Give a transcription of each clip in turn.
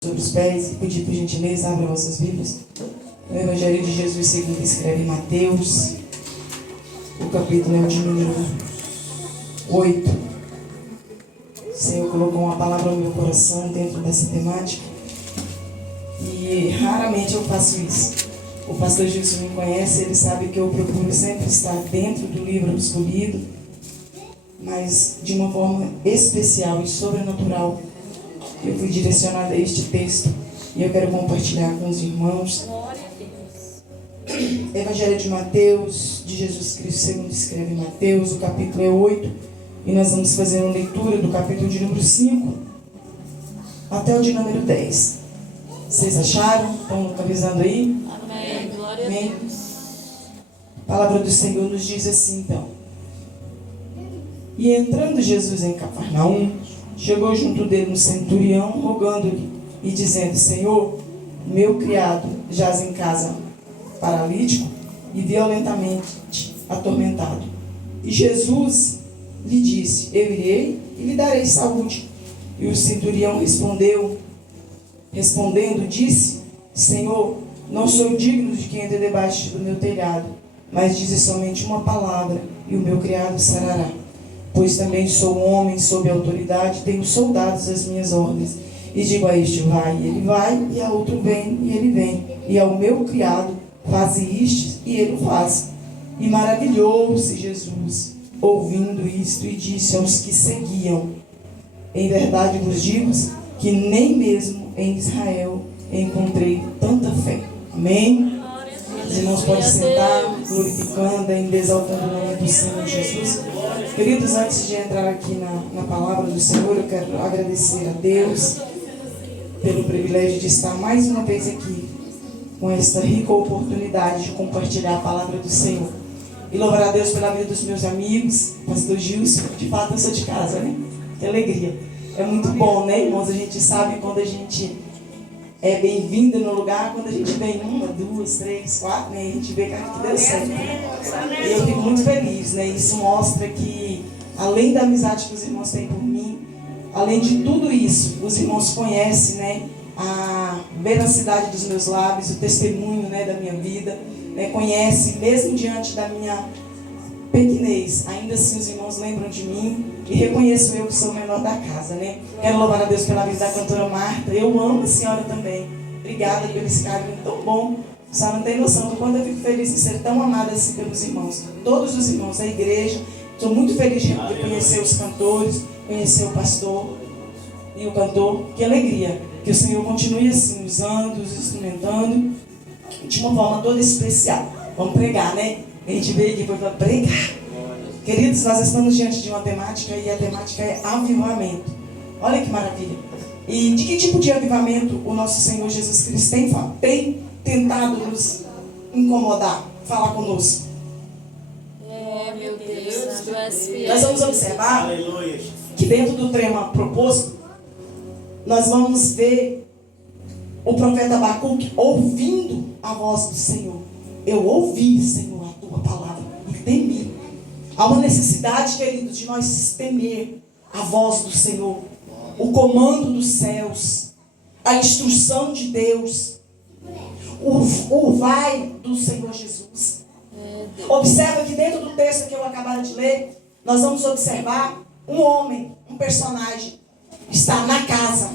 Sobre os pés e pedir por gentileza, abra vossas Bíblias. O Evangelho de Jesus segundo escreve em Mateus, o capítulo é o de número 8. O Senhor colocou uma palavra no meu coração dentro dessa temática e raramente eu faço isso. O pastor Gilson me conhece, ele sabe que eu procuro sempre estar dentro do livro escolhido, mas de uma forma especial e sobrenatural. Eu fui direcionada a este texto e eu quero compartilhar com os irmãos. Evangelho de Mateus, de Jesus Cristo, segundo escreve Mateus, o capítulo é 8, e nós vamos fazer uma leitura do capítulo de número 5 até o de número 10. Vocês acharam? Estão localizando aí? Amém. Glória a Amém. Deus. A palavra do Senhor nos diz assim, então. E entrando Jesus em Cafarnaum, chegou junto dele um centurião, rogando-lhe e dizendo: Senhor, meu criado jaz em casa paralítico e violentamente atormentado. E Jesus lhe disse: Eu irei e lhe darei saúde. E o centurião respondendo, disse: Senhor, não sou digno de que entre debaixo do meu telhado, mas dize somente uma palavra e o meu criado sarará. Pois também sou um homem sob autoridade, tenho soldados às minhas ordens. E digo a este: vai, e ele vai, e a outro: vem, e ele vem. E ao meu criado: faze isto, e ele o faz. E maravilhou-se Jesus, ouvindo isto, e disse aos que seguiam: em verdade vos digo que nem mesmo em Israel encontrei tanta fé. Amém? Os irmãos podem sentar, glorificando, ainda exaltando o nome do Senhor Jesus. Queridos, antes de entrar aqui na palavra do Senhor, eu quero agradecer a Deus pelo privilégio de estar mais uma vez aqui, com esta rica oportunidade de compartilhar a palavra do Senhor. E louvar a Deus pela vida dos meus amigos, pastor Gilson. De fato, eu sou de casa, né? Que alegria. É muito bom, né, irmãos? A gente sabe quando a gente é bem-vindo no lugar, quando a gente vem 1, 2, 3, 4, né? A gente vê que deu certo, né? E eu fico muito feliz, né? Isso mostra que, além da amizade que os irmãos têm por mim, além de tudo isso, os irmãos conhecem, né, a veracidade dos meus lábios, o testemunho, né, da minha vida, né? Conhecem, mesmo diante da minha pequenez, ainda assim os irmãos lembram de mim e reconheço eu que sou o menor da casa, né? Quero louvar a Deus pela vida da cantora Marta. Eu amo a senhora também. Obrigada pelo esse carinho tão bom. Você não tem noção do quanto eu fico feliz de ser tão amada assim pelos irmãos. Todos os irmãos da igreja. Estou muito feliz de conhecer os cantores, conhecer o pastor e o cantor. Que alegria. Que o Senhor continue assim, usando, os instrumentando de uma forma toda especial. Vamos pregar, né? A gente veio aqui para pregar. Queridos, nós estamos diante de uma temática e a temática é avivamento. Olha que maravilha. E de que tipo de avivamento o nosso Senhor Jesus Cristo tem tentado nos incomodar, falar conosco? Meu Deus, tu és fiel. Nós vamos observar que dentro do tema proposto, nós vamos ver o profeta Abacuque ouvindo a voz do Senhor. Eu ouvi, Senhor, a tua palavra e temi. Há uma necessidade, queridos, de nós temer a voz do Senhor, o comando dos céus, a instrução de Deus, o vai do Senhor Jesus. Observa que dentro do texto que eu acabara de ler, nós vamos observar um homem, um personagem, está na casa.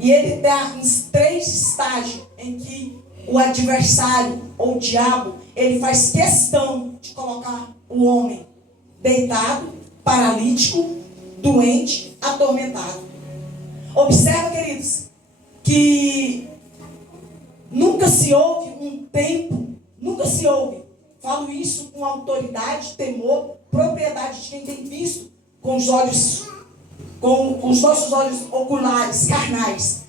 E ele dá uns 3 estágios em que o adversário, ou o diabo, ele faz questão de colocar o homem deitado, paralítico, doente, atormentado. Observa, queridos, que nunca se ouve um tempo, falo isso com autoridade, temor, propriedade de quem tem visto com os olhos, com os nossos olhos oculares, carnais,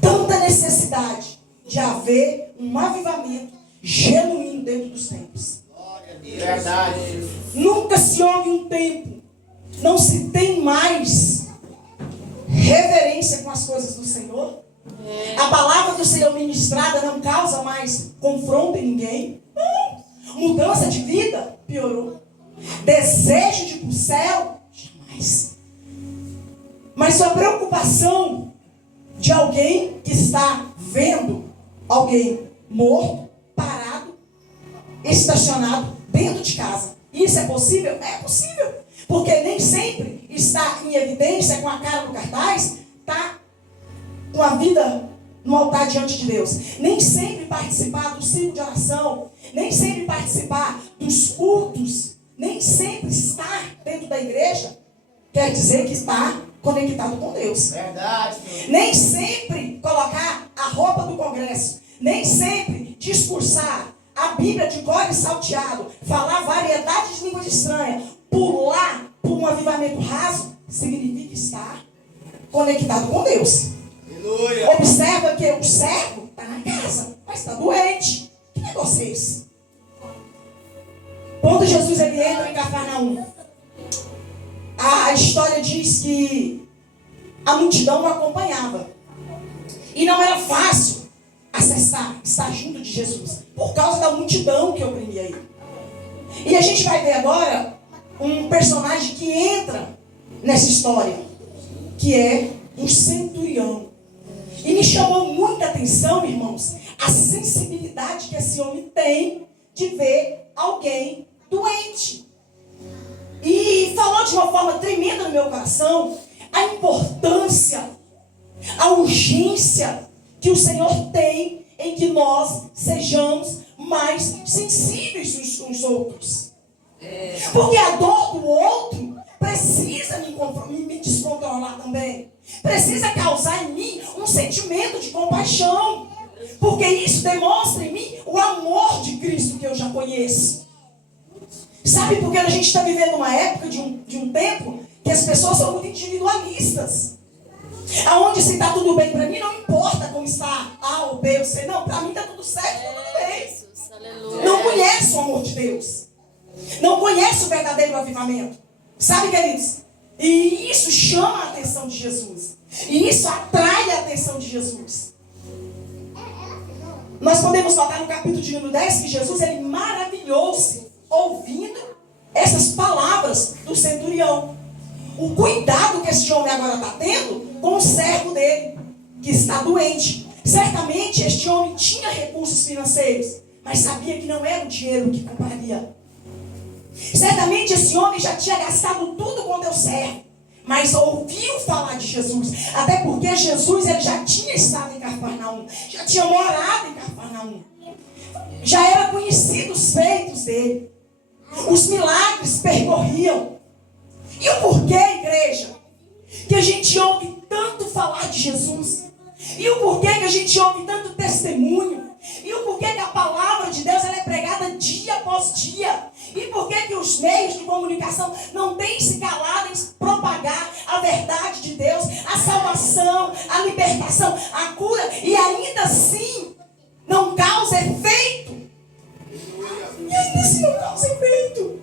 tanta necessidade de haver um avivamento genuíno dentro dos tempos. Verdade. Nunca se ouve um tempo, não se tem mais reverência com as coisas do Senhor. A palavra do Senhor ministrada não causa mais confronto em ninguém. Não. Mudança de vida, piorou. Desejo de ir para o céu, jamais. Mas sua preocupação de alguém que está vendo alguém morto, parado, estacionado dentro de casa. Isso é possível? É possível. Porque nem sempre está em evidência, com a cara no cartaz, está com a vida no altar diante de Deus. Nem sempre participar do ciclo de oração, nem sempre participar dos cultos, nem sempre estar dentro da igreja, quer dizer que está conectado com Deus. Verdade. Nem sempre colocar a roupa do congresso, nem sempre discursar a Bíblia de cor e salteado, falar variedade de línguas estranhas, pular por um avivamento raso, significa estar conectado com Deus. Aleluia. Observa que o servo está na casa, mas está doente. Que negócio é esse? Quando Jesus ele entra em Cafarnaum, a história diz que a multidão o acompanhava. E não era fácil acessar, estar junto de Jesus, por causa da multidão que oprimia ele. E a gente vai ver agora um personagem que entra nessa história, que é um centurião. E me chamou muita atenção, irmãos, a sensibilidade que esse homem tem de ver alguém doente. E falou de uma forma tremenda no meu coração a importância, a urgência que o Senhor tem em que nós sejamos mais sensíveis uns com os outros. Porque a dor do outro precisa me descontrolar também. Precisa causar em mim um sentimento de compaixão. Porque isso demonstra em mim o amor de Cristo que eu já conheço. Sabe por que a gente está vivendo uma época de um tempo que as pessoas são muito individualistas. Aonde se está tudo bem para mim, não importa como está A ou B ou C. Não, para mim está tudo certo, tudo bem. Não conhece o amor de Deus. Não conhece o verdadeiro avivamento. Sabe, queridos? E isso chama a atenção de Jesus. E isso atrai a atenção de Jesus. Nós podemos notar no capítulo de número 10 que Jesus ele maravilhou-se ouvindo essas palavras do centurião. O cuidado que esse homem agora está tendo com o servo dele, que está doente. Certamente este homem tinha recursos financeiros, mas sabia que não era o dinheiro que compraria. Certamente esse homem já tinha gastado tudo com teu servo, mas ouviu falar de Jesus. Até porque Jesus ele já tinha estado em Cafarnaum, já tinha morado em Cafarnaum. Já era conhecido os feitos dele. Os milagres percorriam. E o porquê, igreja, que a gente ouve tanto falar de Jesus? E o porquê que a gente ouve tanto testemunho? E o porquê que a palavra de Deus ela é pregada dia após dia? E porquê que os meios de comunicação não têm se calado em propagar a verdade de Deus, a salvação, a libertação, a cura, e ainda assim não causa efeito? E ainda assim não causa efeito.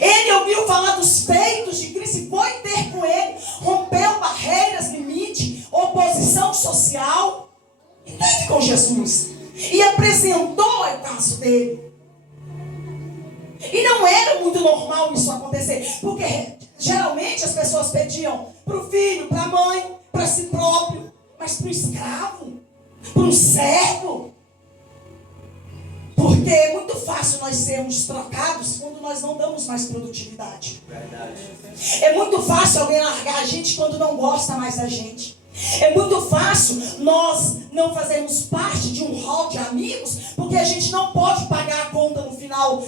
Ele ouviu falar dos feitos de Cristo e foi ter com ele, rompeu barreiras, limite, oposição social, e teve com Jesus, e apresentou o caso dele. E não era muito normal isso acontecer, porque geralmente as pessoas pediam para o filho, para a mãe, para si próprio, mas para o escravo, para um servo. Porque é muito fácil nós sermos trocados quando nós não damos mais produtividade. Verdade. É muito fácil alguém largar a gente quando não gosta mais da gente. É muito fácil nós não fazermos parte de um hall de amigos porque a gente não pode pagar a conta no final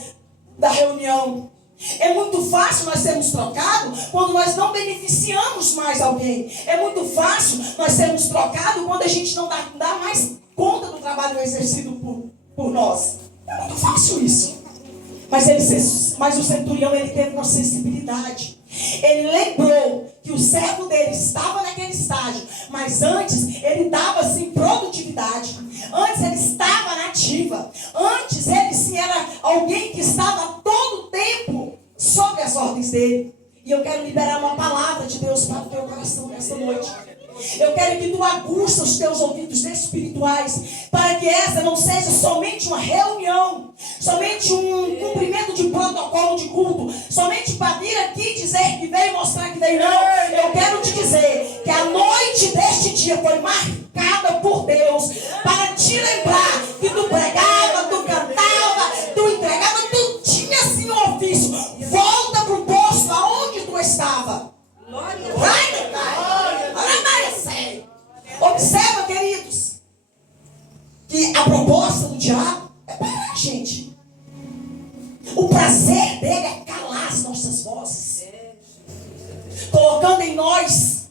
da reunião. É muito fácil nós sermos trocados quando nós não beneficiamos mais alguém. É muito fácil nós sermos trocados quando a gente não dá mais conta do trabalho exercido por nós. É muito fácil isso. Mas o centurião ele teve uma sensibilidade. Ele lembrou que o servo dele estava naquele estágio, mas antes ele dava sim produtividade. Antes ele estava na ativa. Antes ele sim era alguém que estava todo o tempo sob as ordens dele. E eu quero liberar uma palavra de Deus para o teu coração nessa noite. Eu quero que tu aguça os teus ouvidos espirituais, para que essa não seja somente uma reunião, somente um cumprimento de protocolo de culto, somente para vir aqui dizer que veio, mostrar que veio. Não, eu quero te dizer que a noite deste dia foi marcada marcada por Deus para te lembrar que tu pregava, tu cantava, tu entregava, tu tinha assim um ofício. Volta para o posto aonde tu estava. Vai, observa, queridos, que a proposta do diabo é parar, gente. O prazer dele é calar as nossas vozes, colocando em nós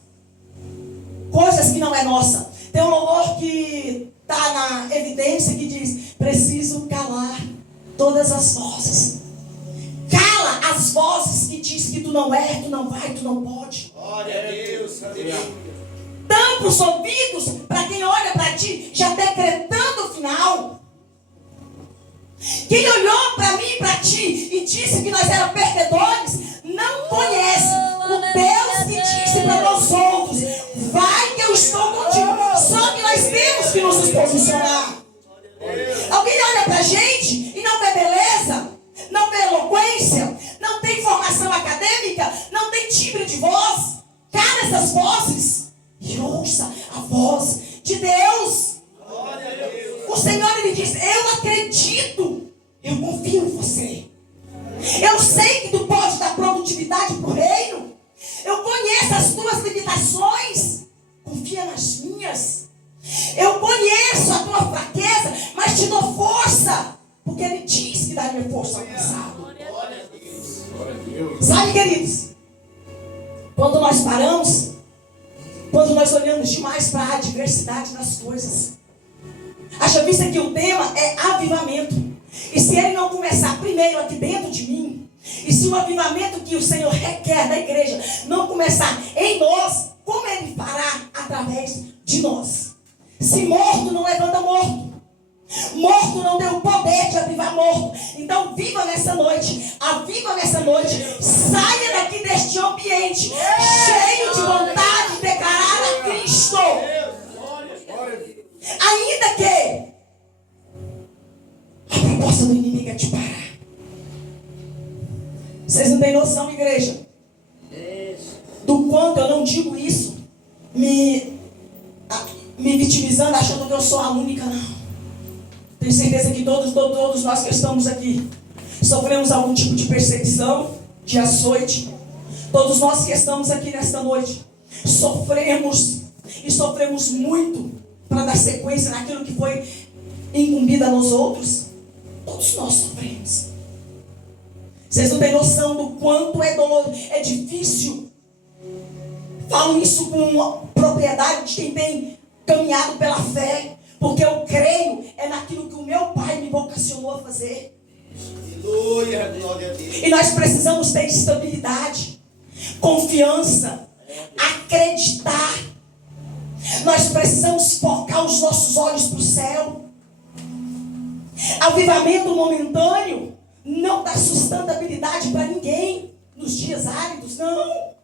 coisas que não é nossa. Tem um louvor que está na evidência que diz: preciso calar todas as vozes. Cala as vozes que diz que tu não é, tu não vai, tu não pode. Glória a Deus, aleluia. Tampa os ouvidos para quem olha para ti já decretando o final. Quem olhou para mim e para ti e disse que nós éramos perdedores, não conhece o Deus que disse para nós outros: vai que eu estou contigo. Só que nós temos que nos posicionar. Alguém olha para a gente e não vê beleza, não vê eloquência, não tem formação acadêmica, não tem timbre de voz. Cala essas vozes e ouça a voz de Deus. O Senhor, Ele diz: eu acredito, eu confio em você. Eu sei que tu pode dar produtividade para o reino. Eu conheço as tuas limitações. Confia nas minhas. Eu conheço a tua fraqueza, mas te dou força, porque Ele diz que daria força ao cansado. Sabe, queridos, quando nós paramos, quando nós olhamos demais para a adversidade das coisas, haja vista que o tema é avivamento. E se ele não começar primeiro aqui dentro de mim, e se o avivamento que o Senhor requer da igreja não começar em nós, como Ele fará através de nós? Se morto não levanta morto, morto não tem o poder de avivar morto. Então viva nessa noite, aviva nessa noite, saia daqui deste ambiente cheio de vontade de declarar a Cristo. Ainda que a proposta do inimigo é te parar. Vocês não têm noção, igreja, do quanto eu não digo isso me vitimizando, achando que eu sou a única, não. Tenho certeza que todos nós que estamos aqui sofremos algum tipo de perseguição, de açoite. Todos nós que estamos aqui nesta noite sofremos, e sofremos muito para dar sequência naquilo que foi incumbido a nós outros. Todos nós sofremos. Vocês não têm noção do quanto é doloroso, é difícil. Falo isso com propriedade de quem tem caminhado pela fé, porque eu creio é naquilo que o meu Pai me vocacionou a fazer. Aleluia, glória a Deus. E nós precisamos ter estabilidade, confiança, acreditar. Nós precisamos focar os nossos olhos para o céu. Avivamento momentâneo não dá sustentabilidade para ninguém nos dias áridos, não.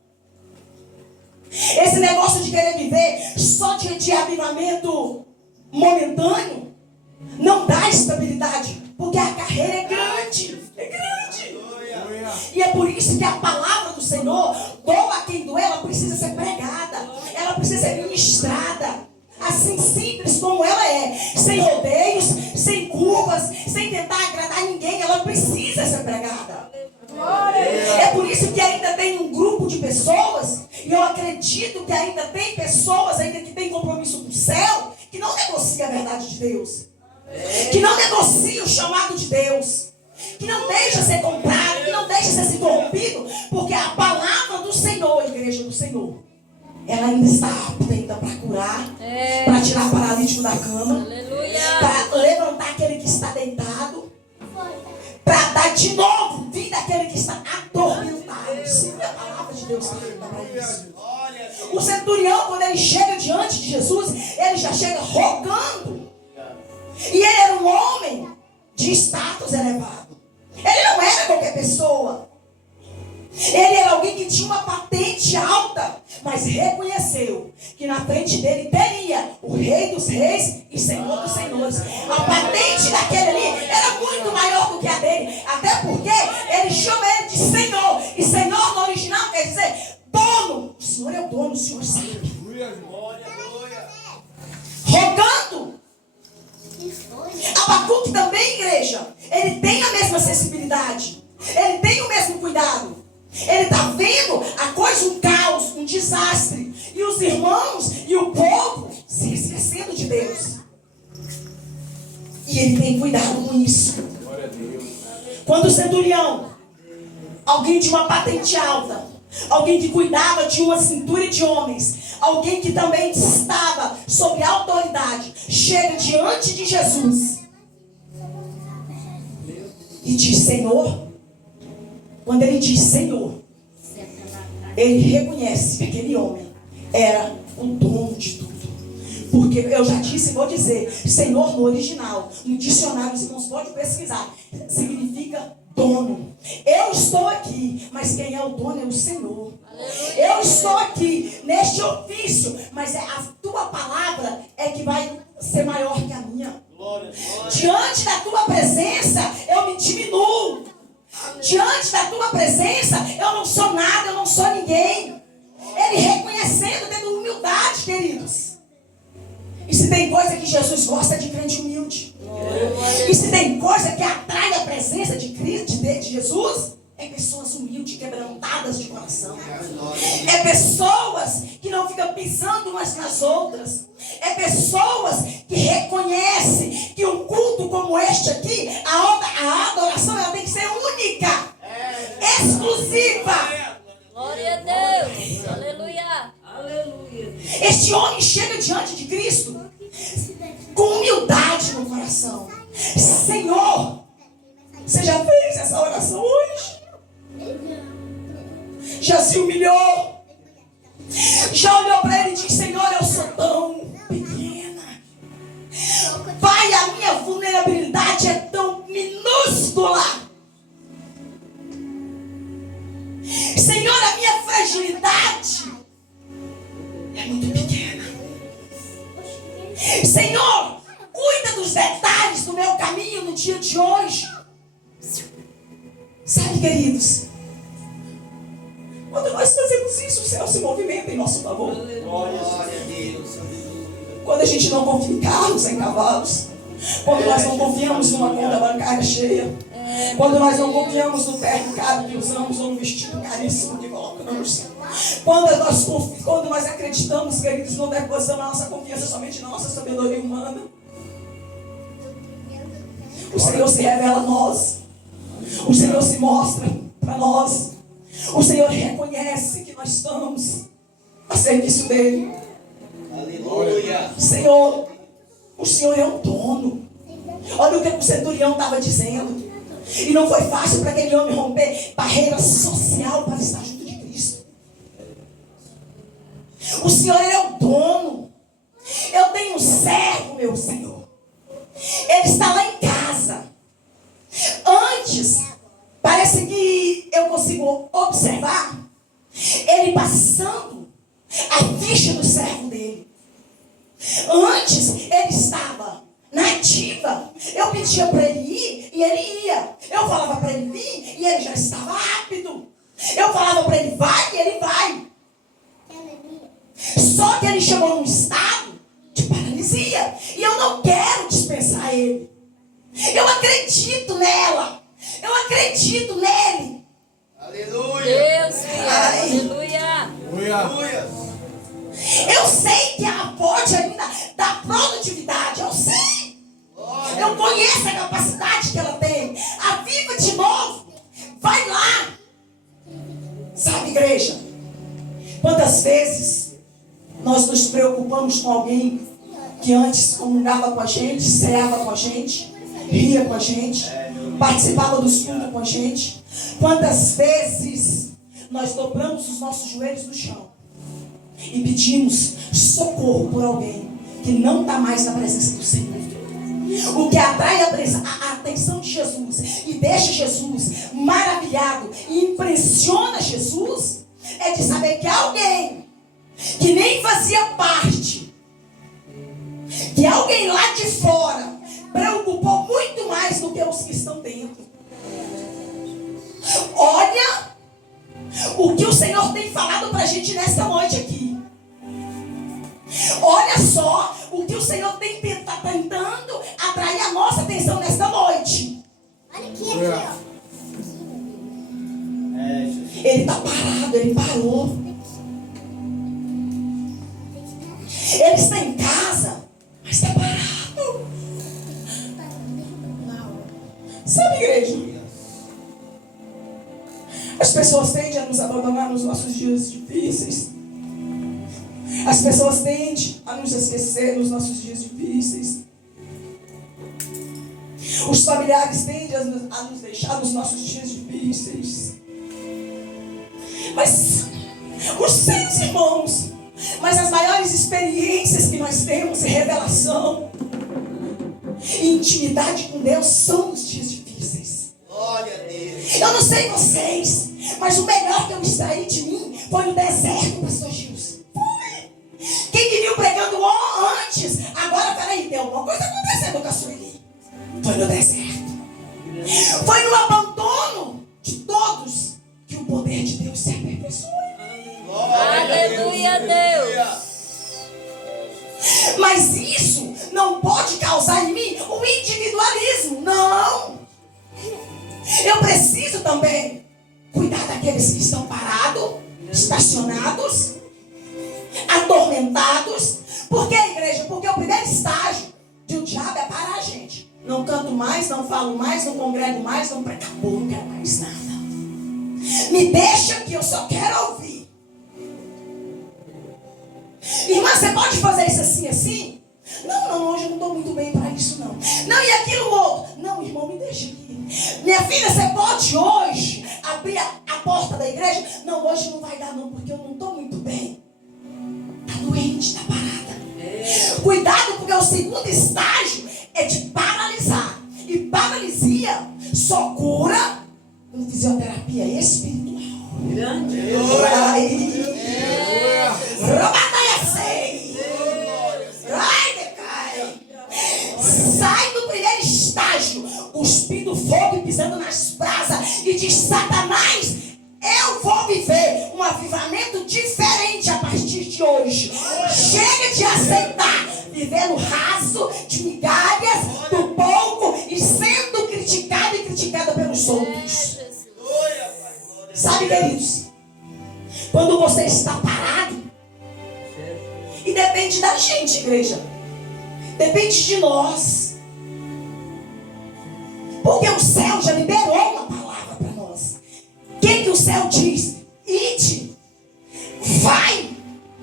Esse negócio de querer viver só de avivamento momentâneo não dá estabilidade, porque a carreira é grande. É grande. E é por isso que a palavra do Senhor, doa quem doer, ela precisa ser pregada, ela precisa ser ministrada, assim simples como ela é, sem rodeios, sem curvas, sem tentar agradar ninguém. Ela precisa ser pregada. É por isso que ainda tem um grupo de pessoas, e eu acredito que ainda tem pessoas ainda que têm compromisso com o céu, que não negocia a verdade de Deus, que não negocia o chamado de Deus, que não deixa ser comprado, que não deixa ser corrompido, porque a palavra do Senhor, a igreja do Senhor, ela ainda está apta para curar, para tirar o paralítico da cama, para levantar aquele que está deitado, para dar de novo vida àquele que está atormentado. Sempre a palavra de Deus está para isso. O centurião, quando ele chega diante de Jesus, ele já chega rogando. E ele era um homem de status elevado. Ele não era qualquer pessoa. Ele era alguém que tinha uma patente alta, mas reconheceu que na frente dele teria o Rei dos Reis e Senhor dos Senhores. A patente daquele ali era muito maior do que a dele, até porque ele chama ele de Senhor. E Senhor no original quer dizer dono. O Senhor é o dono, o Senhor sabe. autoridade. Ele tem o mesmo cuidado. Ele está vendo a coisa, um caos, um desastre. E os irmãos e o povo se esquecendo de Deus. E ele tem cuidado com isso. Quando o centurião, alguém de uma patente alta, alguém que cuidava de uma cintura de homens, alguém que também estava sob autoridade, chega diante de Jesus e diz: Senhor. Quando ele diz Senhor, ele reconhece que aquele homem era o dono de tudo. Porque eu já disse e vou dizer, Senhor no original, no dicionário, os irmãos podem pesquisar, significa dono. Eu estou aqui, mas quem é o dono é o Senhor. Eu estou aqui neste ofício, mas a tua palavra é que vai ser maior que a minha. Diante da tua presença, eu me diminuo. Diante da tua presença, eu não sou nada, eu não sou ninguém. Ele reconhecendo, tendo humildade, queridos. E se tem coisa que Jesus gosta, é de crente humilde. E se tem coisa que atrai a presença de Cristo, de Jesus, é pessoas humildes, quebrantadas de coração. É pessoas que não ficam pisando umas nas outras. É pessoas que reconhecem que um culto como este aqui, a adoração ela tem que ser única, exclusiva. Glória a Deus. Aleluia. Aleluia. Este homem chega diante de Cristo com humildade no coração. Senhor, você já fez essa oração hoje? Já se humilhou? Já olhou para ele e disse: Senhor, eu sou tão pequena. Pai, a minha vulnerabilidade é tão minúscula. Senhor, a minha fragilidade é muito pequena. Senhor, cuida dos detalhes do meu caminho no dia de hoje. Sabe, queridos, quando nós fazemos isso, o céu se movimenta em nosso favor. Glória a Deus. Quando a gente não confia em carros, em cavalos. Quando nós não confiamos numa conta bancária cheia. Quando nós não confiamos no terno caro que usamos ou no vestido caríssimo que colocamos. Quando nós acreditamos, queridos, não depositamos a nossa confiança somente na nossa sabedoria humana. O Senhor se revela a nós. O Senhor se mostra para nós. O Senhor reconhece que nós estamos a serviço dele. Aleluia. Senhor, o Senhor é o dono. Olha o que o centurião estava dizendo. E não foi fácil para aquele homem romper barreira social para estar junto de Cristo. O Senhor, ele é o dono. Eu tenho um servo, meu Senhor. Ele está lá em casa. Antes, parece que eu consigo observar ele passando a ficha do servo dele. Antes, ele estava na ativa. Eu pedia para ele ir e ele ia. Eu falava para ele vir e ele já estava rápido. Eu falava para ele vai e ele vai. Só que ele chegou num estado de paralisia. E eu não quero dispensar ele. Eu acredito nela. Eu acredito nele. Aleluia. Deus, aleluia. Aleluia. Eu sei que ela pode ainda dar produtividade. Eu sei. Eu conheço a capacidade que ela tem. Aviva de novo. Vai lá. Sabe, igreja? Quantas vezes nós nos preocupamos com alguém que antes comungava com a gente, ceava com a gente, ria com a gente, participava dos cultos com a gente. Quantas vezes nós dobramos os nossos joelhos no chão e pedimos socorro por alguém que não está mais na presença do Senhor. O que atrai a atenção de Jesus e deixa Jesus maravilhado e impressiona Jesus é de saber que alguém que nem fazia parte, que alguém lá de fora preocupou muito mais do que os que estão dentro. Olha o que o Senhor tem falado para a gente nesta noite aqui. Olha só o que o Senhor está tentando atrair a nossa atenção nesta noite. Olha aqui, ó. cuidado, ele parou. Ele está em casa, mas está parado. Sabe, igreja? As pessoas tendem a nos abandonar nos nossos dias difíceis. As pessoas tendem a nos esquecer nos nossos dias difíceis. Os familiares tendem a nos deixar nos nossos dias difíceis. Mas os seus irmãos, mas as maiores experiências que nós temos em revelação e intimidade com Deus são nos dias difíceis. Glória a Deus. Eu não sei vocês, mas o melhor que eu extraí de mim foi no deserto, pastor Gilson. Foi. Quem que viu pregando antes, agora, peraí, tem alguma coisa acontecendo com a Sueli. Foi no deserto. Foi no abandono de todos que o poder de Deus se aperfeiçoou. Aleluia, Deus. Mas isso não pode causar em mim um individualismo. Não. Eu preciso também cuidar daqueles que estão parados, estacionados, atormentados. Por que, igreja? Porque o primeiro estágio de o diabo é parar a gente. Não canto mais, não falo mais, não congrego mais, não prego. Acabou, não quero mais nada. Me deixa que eu só quero ouvir. Irmã, você pode fazer isso assim, assim? Não, hoje eu não estou muito bem para isso, não. Não, e aquilo outro? Não, irmão, me deixa aqui. Minha filha, você pode hoje abrir a porta da igreja? Não, hoje não vai dar não, porque eu não estou muito bem. Está doente, está parada. Cuidado, porque o segundo estágio é de paralisar. E paralisia só cura com fisioterapia espiritual. Grande. Sai do primeiro estágio, cuspindo fogo e pisando nas brasas, e diz: Satanás, eu vou viver um avivamento diferente a partir de hoje. Chega de aceitar viver no raso de migalhas, do pouco, e sendo criticado e criticada pelos outros. Sabe, queridos, quando você está parado, e depende da gente, igreja, depende de nós, porque o céu já liberou uma palavra para nós. O que o céu diz? Ide, vai.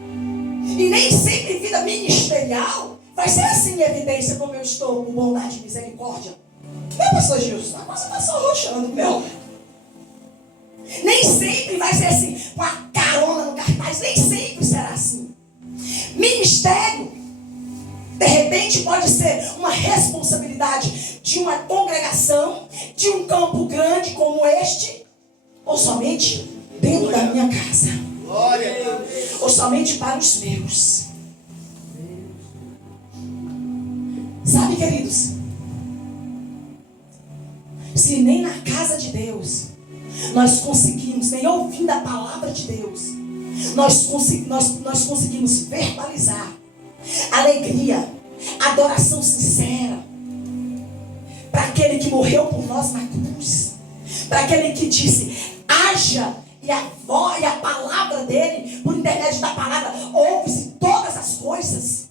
E nem sempre vida ministerial vai ser assim em evidência, como eu estou, com bondade e misericórdia. Não é, pastor Gilson? A coisa está só roxando, meu. Nem sempre vai ser assim, com a carona no cartaz. Nem sempre será assim. Ministério, de repente, pode ser uma responsabilidade de uma congregação, de um campo grande como este, ou somente dentro da minha casa. Glória a Deus. Ou somente para os meus. Sabe, queridos, se nem na casa de Deus nós conseguimos, nem ouvindo a palavra de Deus, nós conseguimos verbalizar alegria, adoração sincera para aquele que morreu por nós na cruz, para aquele que disse: haja, e a voz e a palavra dele, por intermédio da palavra, ouve-se todas as coisas.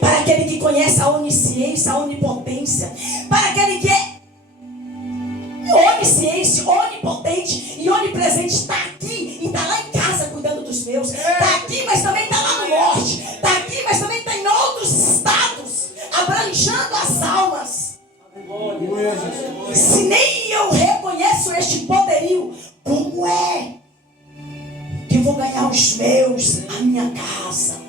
Para aquele que conhece a onisciência, a onipotência, para aquele que é onisciente, onipotente e onipresente, está aqui e está lá em casa cuidando dos meus. Está aqui, mas também está lá no norte. Está aqui, mas também está em outros estados, abranjando as almas. Se nem eu reconheço este poderio, como é que eu vou ganhar os meus, a minha casa?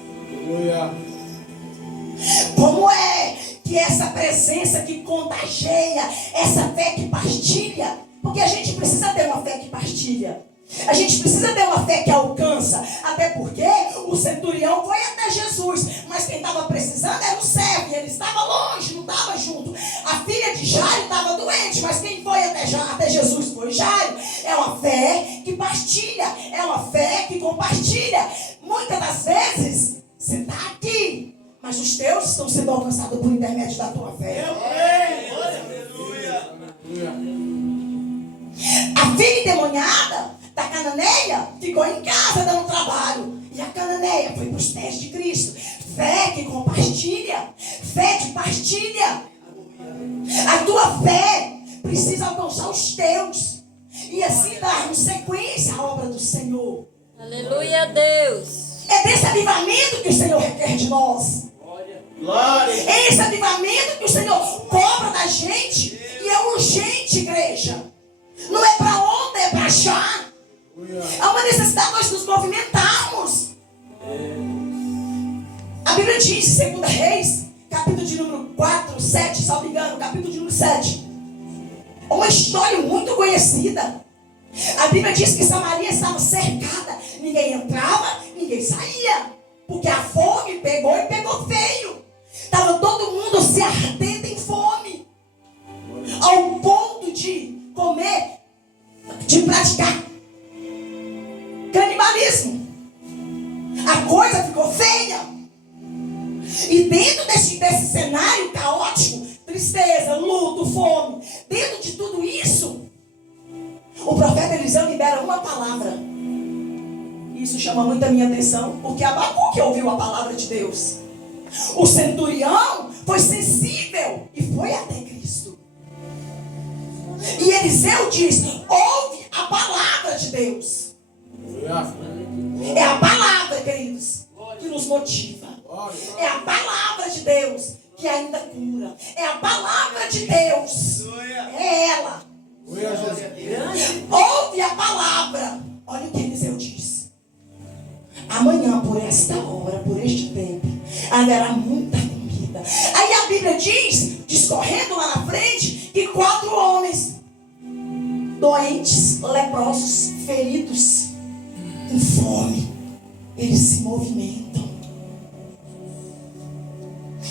Como é que essa presença que contagia, essa fé que partilha, porque a gente precisa ter uma fé que partilha, a gente precisa ter uma fé que alcança, até porque o centurião foi até Jesus, mas quem estava precisando era o servo, e ele estava longe, não estava junto. A filha de Jairo estava doente, mas quem foi até Jesus foi Jairo. É uma fé que partilha, é uma fé que compartilha. Muitas das vezes você está aqui, mas os teus estão sendo alcançados por intermédio da tua fé. A filha endemoniada está cananeia ficou em casa dando trabalho. E a cananeia foi para os pés de Cristo. Fé que compartilha. Fé que partilha. A tua fé precisa alcançar os teus. E assim darmos sequência à obra do Senhor. Aleluia, Deus. É desse avivamento que o Senhor requer de nós. Glória. É esse avivamento que o Senhor cobra da gente. E é urgente, igreja. Não é para ontem, é para já. Há uma necessidade de nós nos movimentarmos. A Bíblia diz, em 2 Reis, capítulo de número 4, 7, se não me engano, capítulo de número 7. Uma história muito conhecida. A Bíblia diz que Samaria estava cercada. Ninguém entrava, ninguém saía. Porque a fome pegou e pegou feio. Estava todo mundo se ardendo em fome. Ao ponto de comer, de praticar canibalismo. A coisa ficou feia. E dentro desse cenário caótico, tristeza, luto, fome, dentro de tudo isso, o profeta Eliseu libera uma palavra. Isso chama muito a minha atenção, porque Abacuque ouviu a palavra de Deus. O centurião foi sensível e foi até Cristo. E Eliseu diz: ouve a palavra de Deus. É a palavra, queridos, que nos motiva. É a palavra de Deus que ainda cura. É a palavra de Deus. É ela. Ouve a palavra. Olha o que Eliseu diz: amanhã, por esta hora, por este tempo, haverá muita comida. Aí a Bíblia diz, discorrendo lá na frente, que 4 homens doentes, leprosos, feridos, com fome, eles se movimentam.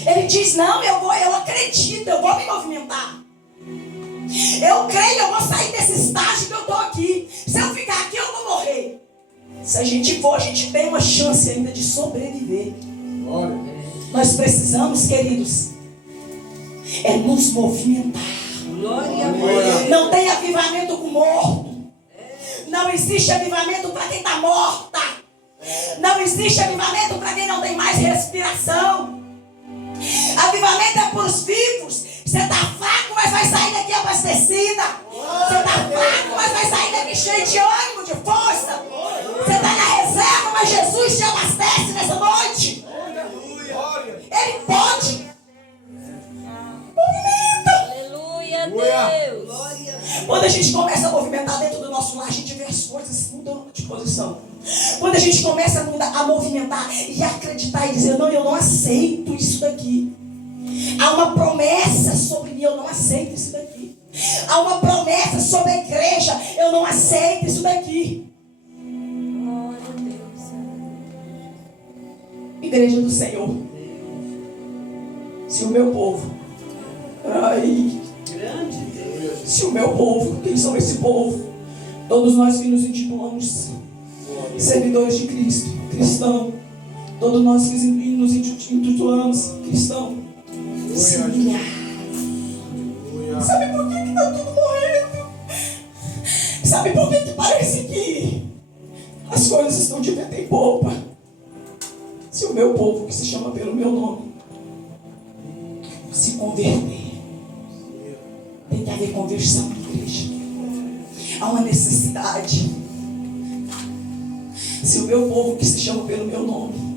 Ele diz: não, eu acredito, eu vou me movimentar. Eu creio, eu vou sair desse estágio que eu estou aqui. Se eu ficar aqui, eu vou morrer. Se a gente for, a gente tem uma chance ainda de sobreviver. Nós precisamos, queridos, é nos movimentar. Não tem avivamento com morto. Não existe avivamento para quem está morta. Não existe avivamento para quem não tem mais respiração. Avivamento é para os vivos. Você está fraco, mas vai sair daqui abastecida. Você está fraco, mas vai sair daqui cheio de ânimo, de força. Você está na reserva, mas Jesus te abastece nessa noite. Ele pode. Movimenta. Aleluia, Deus. Quando a gente começa a movimentar dentro do nosso lar, a gente vê as coisas mudando de posição. Quando a gente começa a movimentar e acreditar e dizer: não, eu não aceito isso daqui. Há uma promessa sobre mim, eu não aceito isso daqui. Há uma promessa sobre a igreja, eu não aceito isso daqui. Glória a Deus. Igreja do Senhor, se o meu povo, se o meu povo, quem são esse povo? Todos nós que nos intitulamos servidores de Cristo, cristão. Todos nós que nos intitulamos cristão. Sim. Sabe por que está tudo morrendo? Sabe por que parece que as coisas estão de vento em popa? Se o meu povo, que se chama pelo meu nome, se converter, tem que haver conversão na igreja. Há uma necessidade. Se o meu povo, que se chama pelo meu nome,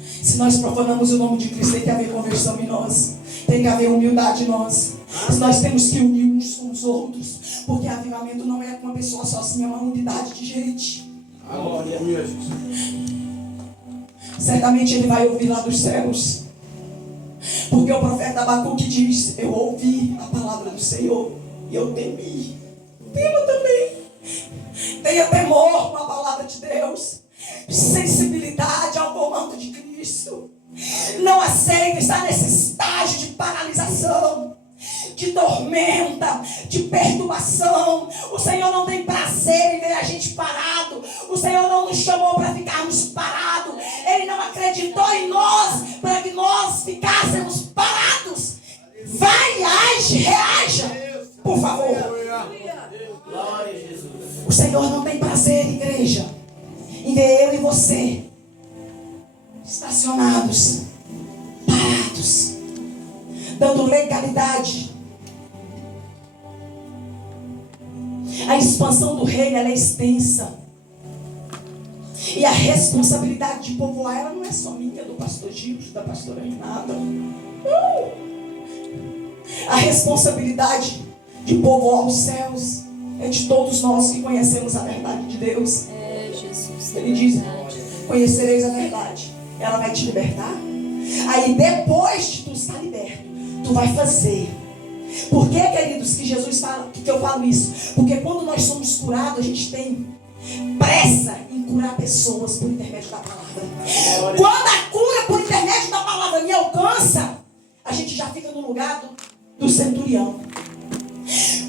se nós profanamos o nome de Cristo, tem que haver conversão em nós. Tem que haver humildade em nós. Nós temos que unir uns com os outros. Porque avivamento não é com uma pessoa sozinha, é uma unidade de gente. Aleluia. Certamente ele vai ouvir lá dos céus. Porque o profeta Abacuque diz: eu ouvi a palavra do Senhor e eu temi. Tema também. Tenha temor com a palavra de Deus. Sensibilidade ao comando de Cristo. Não aceite estar nesse estágio de paralisação, de tormenta, de perturbação. O Senhor não tem prazer em ver a gente parado. O Senhor não nos chamou para ficarmos parados. Ele não acreditou em nós para que nós ficássemos parados. Vai, age, reaja, por favor. Glória a Jesus. O O Senhor não tem prazer, igreja, em ver eu e você estacionados, parados, dando legalidade. A expansão do reino, ela é extensa. E a responsabilidade de povoar, ela não é só minha, do pastor Gilson, da pastora Renata. Não. A responsabilidade de povoar os céus é de todos nós que conhecemos a verdade de Deus. É, Jesus. Ele diz: conhecereis a verdade. Ela vai te libertar. Aí depois de tu estar liberto, tu vai fazer. Por que, queridos, que Jesus fala, que eu falo isso? Porque quando nós somos curados, a gente tem pressa em curar pessoas por intermédio da palavra. Quando a cura por intermédio da palavra me alcança, a gente já fica no lugar do centurião.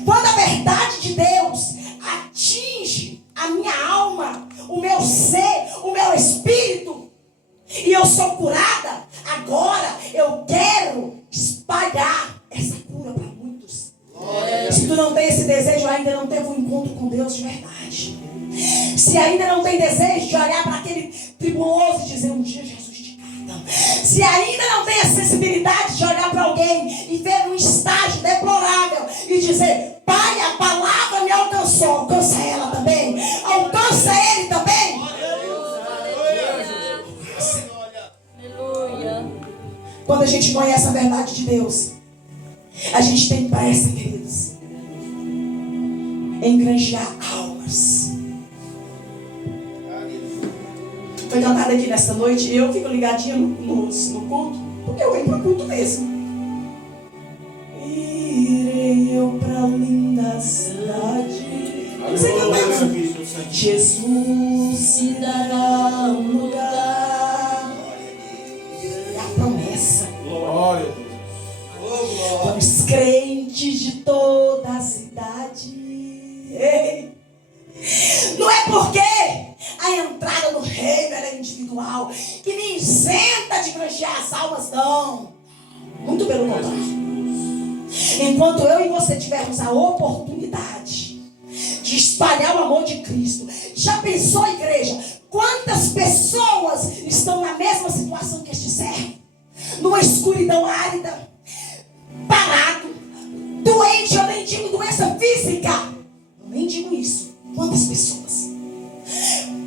Quando a verdade de Deus atinge a minha alma, o meu ser, o meu espírito, e eu sou curada, agora eu quero espalhar essa cura para muitos. Se tu não tem esse desejo, ainda não teve um encontro com Deus de verdade. Se ainda não tem desejo de olhar para aquele tribuloso e dizer: um dia Jesus te cata. Se ainda não tem a sensibilidade de olhar para alguém e ver um estágio deplorável e dizer: Pai, a palavra me alcançou, alcança ela também, alcança ele também. Aleluia. Quando a gente conhece a verdade de Deus, a gente tem pressa, queridos, em granjear almas. Foi cantado aqui nesta noite, e eu fico ligadinha no culto, porque eu venho para o culto mesmo. Irei eu para a linda cidade. Você canta? Jesus se dará um lugar. É a promessa. Glória a Deus. Para os crentes de toda a cidade. Ei. Não é porque a entrada no reino é individual que me isenta de granjear as almas, não. Muito pelo contrário. Enquanto eu e você tivermos a oportunidade de espalhar o amor de Cristo, já pensou, igreja, quantas pessoas estão na mesma situação que este servo? Numa escuridão árida, parado, doente, eu nem digo doença física, eu nem digo isso. Quantas pessoas?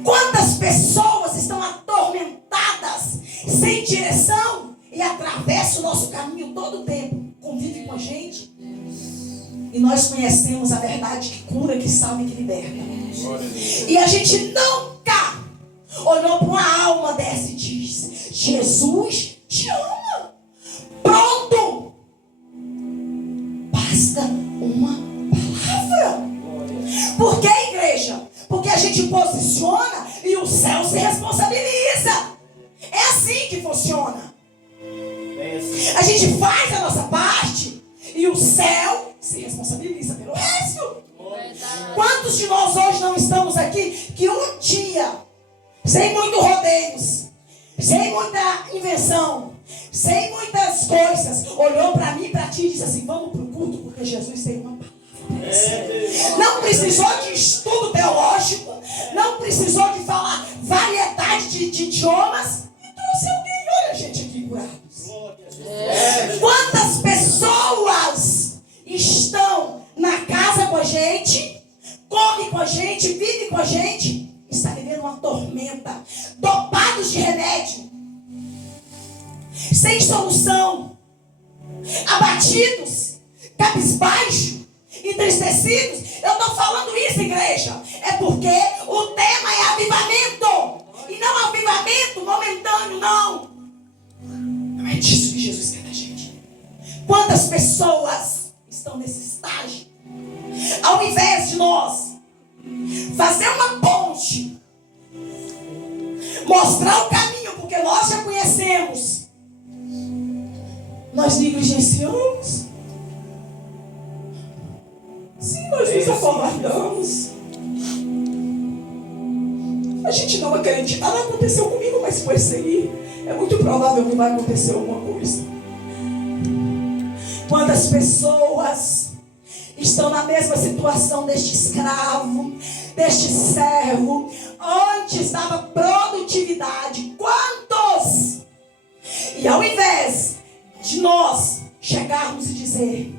Quantas pessoas estão atormentadas, sem direção, e atravessam o nosso caminho todo o tempo, convivem com a gente, e nós conhecemos a verdade que cura, que salva e que liberta. E a gente nunca olhou para uma alma dessa e diz: Jesus te ama. Pronto. Basta uma palavra. Por que, igreja? Porque a gente posiciona e o céu se responsabiliza. É assim que funciona. A gente faz a nossa parte e o céu se responsabiliza pelo resto. Quantos de nós hoje não estamos aqui que um dia, sem muito rodeios, sem muita invenção, sem muitas coisas, olhou para mim e para ti e disse assim: vamos para o culto porque Jesus tem uma palavra. Não precisou de estudo teológico, não precisou de falar variedade de idiomas, e trouxe alguém. Olha a gente aqui curados. Quantas pessoas estão na casa com a gente, come com a gente, vive com a gente, está vivendo uma tormenta, dopados de remédio, sem solução, abatidos, cabisbaixos, entristecidos. Eu estou falando isso, igreja, é porque o tema é avivamento, e não avivamento momentâneo, não. Não é disso que Jesus quer da gente. Quantas pessoas estão nesse estágio? Ao invés de nós fazer uma ponte, mostrar o caminho, porque nós já conhecemos, nós negligenciamos. Sim, nós nos acovardamos. A gente não acredita. Não aconteceu comigo, mas com esse aí é muito provável que vai acontecer alguma coisa. Quantas pessoas estão na mesma situação deste escravo, deste servo. Antes dava produtividade. Quantos? E ao invés de nós chegarmos e dizer: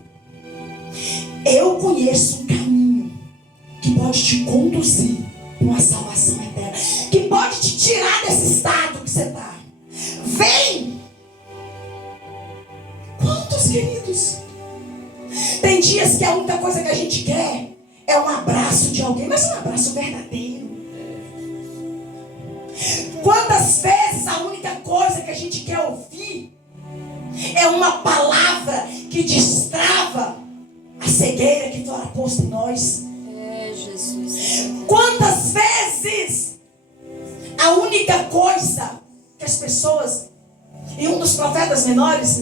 eu conheço um caminho que pode te conduzir para uma salvação eterna, que pode te tirar desse estado que você está. Vem! Quantos, queridos? Tem dias que a única coisa que a gente quer é um abraço de alguém, mas um abraço verdadeiro. Quantas vezes a única coisa que a gente quer ouvir é uma palavra que destrava a cegueira que fora posta em nós? É, Jesus. Quantas vezes a única coisa que as pessoas... E um dos profetas menores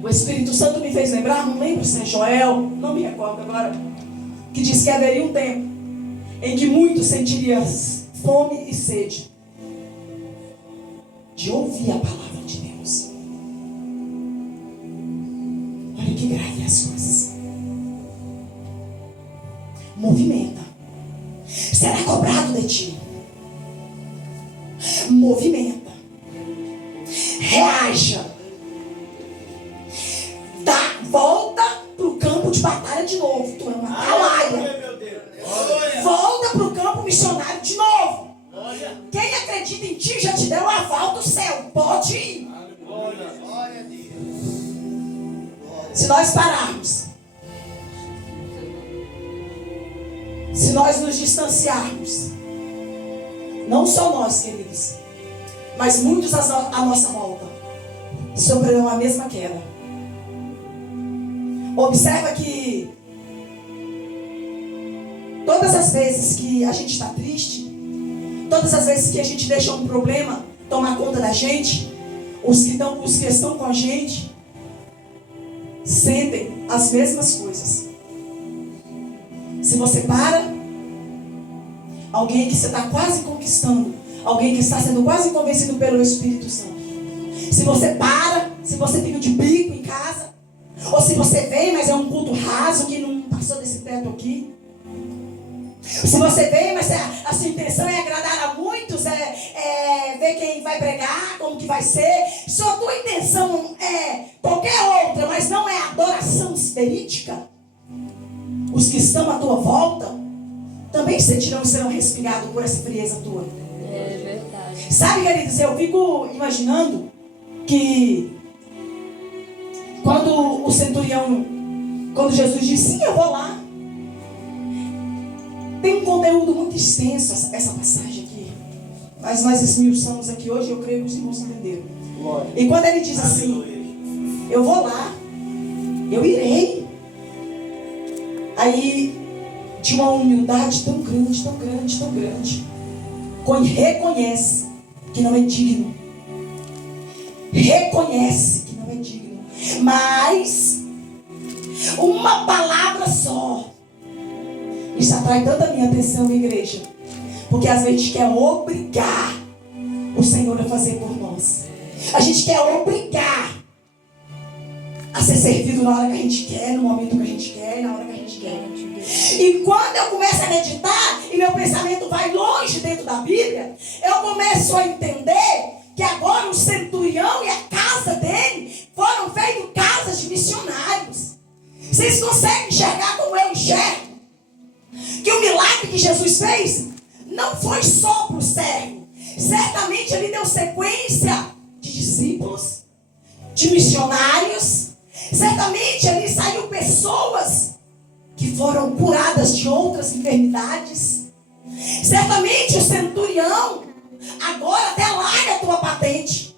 o Espírito Santo me fez lembrar, não lembro se é Joel, não me recordo agora, que diz que haveria um tempo em que muitos sentiriam fome e sede de ouvir a palavra de Deus. Olha que grave as coisas. Movimenta. Será cobrado de ti. Movimenta. Reaja. Volta pro campo de batalha de novo. Tu é uma talaia. Volta pro campo missionário de novo. Quem acredita em ti já te deu o aval do céu. Pode ir. Se nós pararmos, se nós nos distanciarmos, não só nós, queridos, mas muitos à nossa volta sofrerão a mesma queda. Observa que todas as vezes que a gente está triste, todas as vezes que a gente deixa um problema tomar conta da gente, os que estão com a gente sentem as mesmas coisas. Se você para, alguém que você está quase conquistando, alguém que está sendo quase convencido pelo Espírito Santo, se você para, se você fica de bico em casa, ou se você vem, mas é um culto raso que não passou desse teto aqui. Se você vem, mas a sua intenção é agradar a muitos, é ver quem vai pregar, como que vai ser. Se a tua intenção é qualquer outra, mas não é adoração verídica, os que estão à tua volta também sentirão e serão respingados por essa frieza tua. É verdade. Sabe, queridos, eu fico imaginando que quando o centurião, quando Jesus disse, sim, eu vou lá. Tem um conteúdo muito extenso essa passagem aqui. Mas nós esmiuçamos aqui hoje, eu creio que os irmãos entenderam. E quando ele diz assim, eu vou lá, eu irei. Aí, de uma humildade tão grande, tão grande, tão grande, reconhece que não é digno. Reconhece que não é digno. Mas uma palavra só, isso atrai tanta minha atenção, igreja, porque às vezes a gente quer obrigar o Senhor a fazer por nós. A gente quer obrigar a ser servido na hora que a gente quer, no momento que a gente quer, na hora que a gente quer. E quando eu começo a meditar e meu pensamento vai longe dentro da Bíblia, eu começo a entender que agora o centurião e a casa dele foram feitos casas de missionários. Vocês conseguem enxergar como eu enxergo? Que o milagre que Jesus fez não foi só para o servo. Certamente ele deu sequência de discípulos, de missionários. Certamente ali saiu pessoas que foram curadas de outras enfermidades. Certamente o centurião agora até larga a tua patente.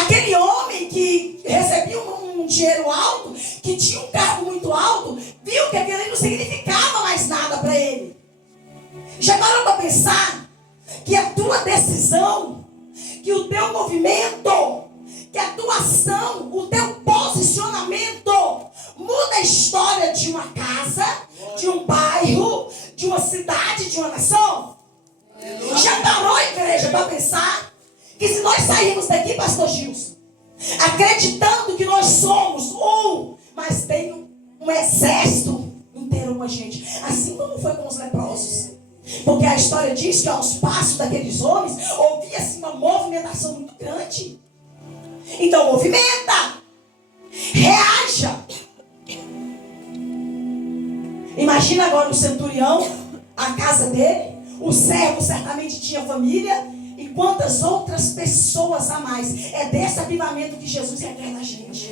Aquele homem que recebia um dinheiro alto, que tinha um cargo muito alto, viu que aquilo não significava mais nada para ele. Já parou para pensar que a tua decisão, que o teu movimento, que a tua ação, o teu posicionamento muda a história de uma casa, de um bairro, de uma cidade, de uma nação? Já parou, igreja, para pensar que se nós sairmos daqui, pastor Gilson, acreditando que nós somos mas tem um exército inteiro com a gente. Assim como foi com os leprosos. Porque a história diz que aos passos daqueles homens ouvia-se uma movimentação muito grande. Então movimenta. Reaja. Imagina agora o centurião, a casa dele, o servo certamente tinha família, e quantas outras pessoas a mais. É desse avivamento que Jesus requer da gente.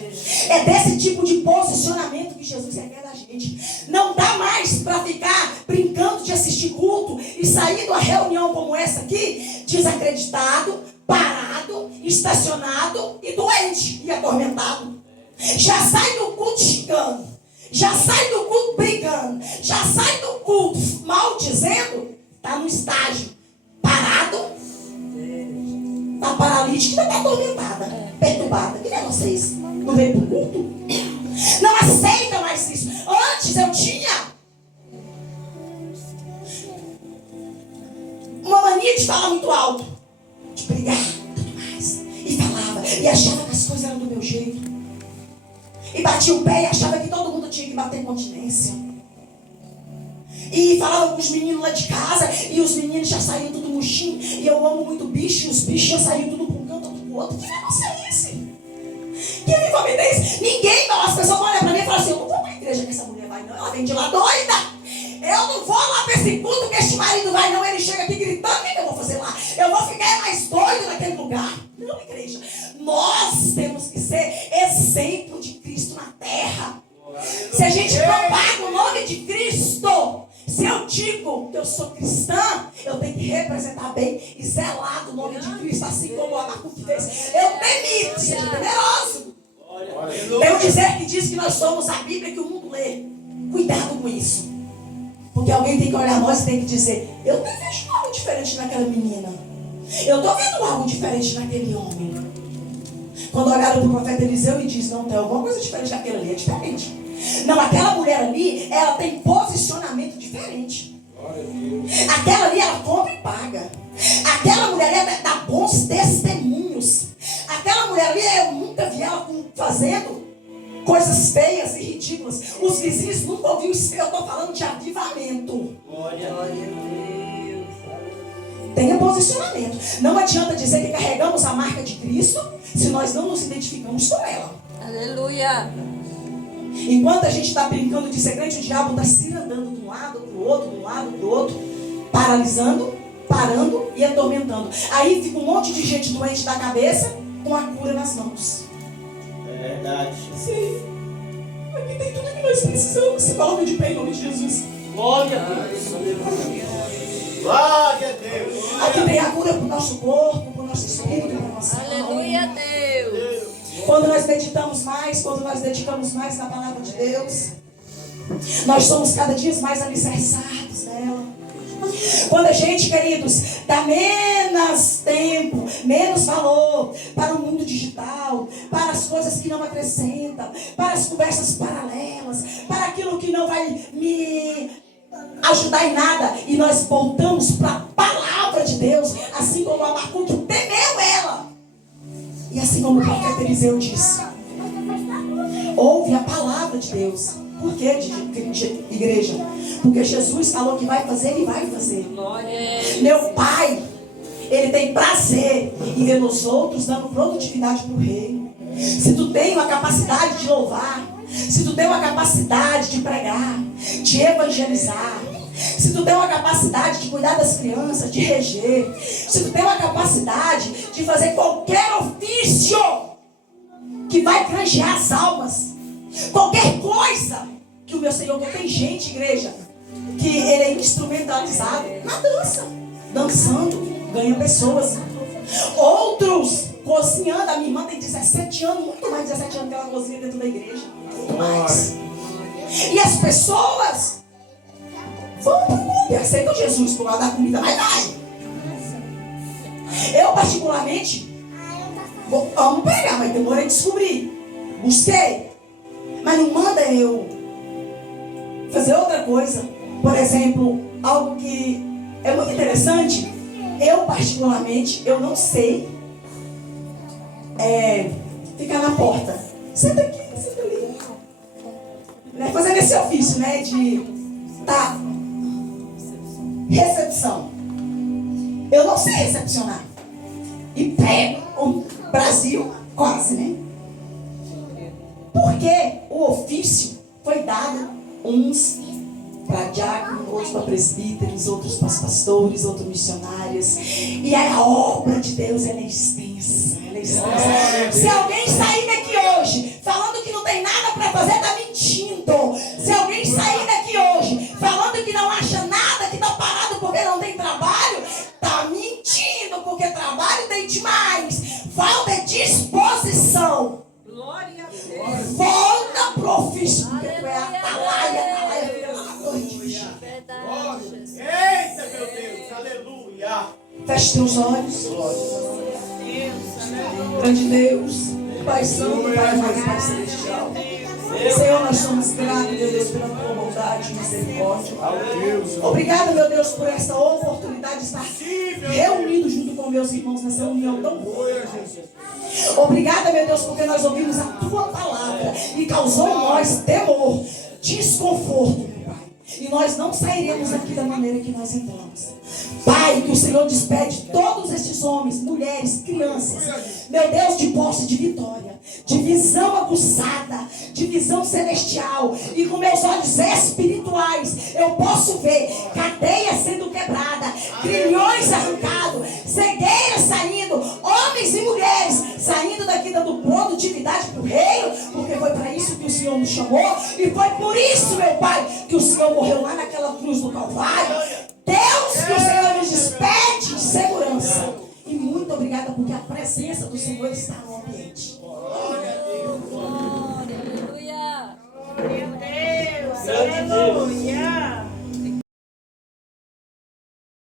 É desse tipo de posicionamento que Jesus requer da gente. Não dá mais para ficar brincando de assistir culto e sair de uma reunião como essa aqui, desacreditado, parado, estacionado e doente e atormentado. Já sai do culto xingando, já sai do culto brigando, já sai do culto maldizendo, está no estágio parado, está paralítica, está atormentada, perturbada. Que negócio é esse? Não veio para o culto? Não aceita mais isso. Antes eu tinha uma mania de falar muito alto, de brigar, tudo mais. E falava, e achava que as coisas eram do meu jeito. E batia o pé e achava que todo mundo tinha que bater continência. E falava com os meninos lá de casa, e os meninos já saíam tudo murchinho. E eu amo muito bicho, e os bichos já saíam tudo para um canto, outro para o outro. Que negócio é esse? Que avivamento é esse? Ninguém, não. As pessoas olham para mim e falam assim: eu não vou para a igreja que essa mulher vai, não. Ela vem de lá doida. Eu não vou lá para esse culto que este marido vai, não. Ele chega aqui gritando: o que eu vou fazer lá? Eu vou ficar mais doido naquele lugar. Não, igreja. Nós temos que ser exemplo de Cristo na terra. Se a gente propaga o nome de Cristo, se eu digo que eu sou cristã, eu tenho que representar bem e zelar do nome de Cristo, assim como o Abacuque fez. Eu temi, seja temeroso. Tem um dizer que diz que nós somos a Bíblia que o mundo lê. Cuidado com isso. Porque alguém tem que olhar nós e tem que dizer: eu não vejo algo diferente naquela menina. Eu estou vendo algo diferente naquele homem. Quando olharam para o profeta Eliseu e diz: não, tem alguma coisa diferente daquele ali, é diferente. Não, aquela mulher ali, ela tem posicionamento diferente. Aquela ali, ela compra e paga. Aquela mulher ali dá bons testemunhos. Aquela mulher ali, eu nunca vi ela fazendo coisas feias e ridículas. Os vizinhos nunca ouviram isso. Eu estou falando de avivamento. Glória a Deus. Tenha posicionamento. Não adianta dizer que carregamos a marca de Cristo se nós não nos identificamos com ela. Aleluia. Enquanto a gente está brincando de ser crente, o diabo está se andando de um lado para o outro, de um lado para o outro, paralisando, parando e atormentando. Aí fica um monte de gente doente da cabeça com a cura nas mãos. É verdade. Sim. Aqui tem tudo que nós precisamos. Se coloca de pé em nome de Jesus. Glória a Deus. Glória a Deus. Aqui tem a cura para o nosso corpo, para o nosso espírito, para a nossa alma. Aleluia a Deus. Quando nós meditamos mais, quando nós dedicamos mais na palavra de Deus, nós somos cada dia mais alicerçados nela. Quando a gente, queridos, dá menos tempo, menos valor para o mundo digital, para as coisas que não acrescentam, para as conversas paralelas, para aquilo que não vai me ajudar em nada, e nós voltamos para a palavra de Deus, assim como a Abacuque temeu ela. E assim como o profeta Eliseu disse: ouve a palavra de Deus. Por que, igreja? Porque Jesus falou que vai fazer, Ele vai fazer. Meu Pai, Ele tem prazer em ver nos outros dando produtividade para o reino. Se tu tem uma capacidade de louvar, se tu tem uma capacidade de pregar, de evangelizar, se tu tem uma capacidade de cuidar das crianças, de reger, se tu tem uma capacidade de fazer qualquer ofício que vai granjear as almas, qualquer coisa que o meu Senhor, que tem gente, igreja, que ele é instrumentalizado na dança, dançando, ganha pessoas. Outros cozinhando. A minha irmã tem 17 anos, muito mais de 17 anos que ela cozinha dentro da igreja, muito mais. E as pessoas vão para o mundo e aceitam Jesus por lá da comida, mas vai. Eu particularmente amo pregar, mas demorei a descobrir. Busquei. Mas não manda eu fazer outra coisa. Por exemplo, algo que é muito interessante. Eu particularmente, eu não sei ficar na porta. Senta aqui, senta ali. né, fazendo esse ofício, né, de recepção. Eu não sei recepcionar. E pego o Brasil quase, né? Porque o ofício foi dado uns para diáconos, outros para presbíteros, outros para pastores, outros missionários. E a obra de Deus, ela é extensa. Ela é extensa. Se alguém sair daqui hoje falando que não tem nada para fazer, está mentindo. Se alguém sair daqui hoje falando que não acha nada, que está parado porque não tem trabalho, está mentindo, porque trabalho tem demais. Falta disposição. Glória a Deus. Volta pro ofício, porque tu é atalaia, pelo de vigia. Verdade, Jesus. Eita, meu Deus, aleluia. Feche teus olhos. Grande Deus, Pai Santo, Pai amado, Pai Celestial. Senhor, nós somos gratos, meu Deus, pela tua bondade e misericórdia. Obrigado, meu Deus, por esta oportunidade de estar reunido junto com meus irmãos nessa união tão boa. Obrigada, meu Deus, porque nós ouvimos a tua palavra e causou em nós temor, desconforto, meu Pai. E nós não sairemos daqui da maneira que nós entramos. Pai, que o Senhor despede todos estes homens, mulheres, crianças, meu Deus, de posse de vitória, de visão aguçada, de visão celestial, e com meus olhos espirituais eu posso ver cadeias sendo quebradas, grilhões arrancados, cegueiras saindo, homens e mulheres saindo daqui dando produtividade para o reino, porque foi para isso que o Senhor nos chamou, e foi por isso, meu Pai, que o Senhor morreu lá naquela cruz do Calvário. Deus, que o Senhor nos despede de segurança. E muito obrigada, porque a presença do Senhor está no ambiente. Glória, aleluia. Glória a Deus. Aleluia.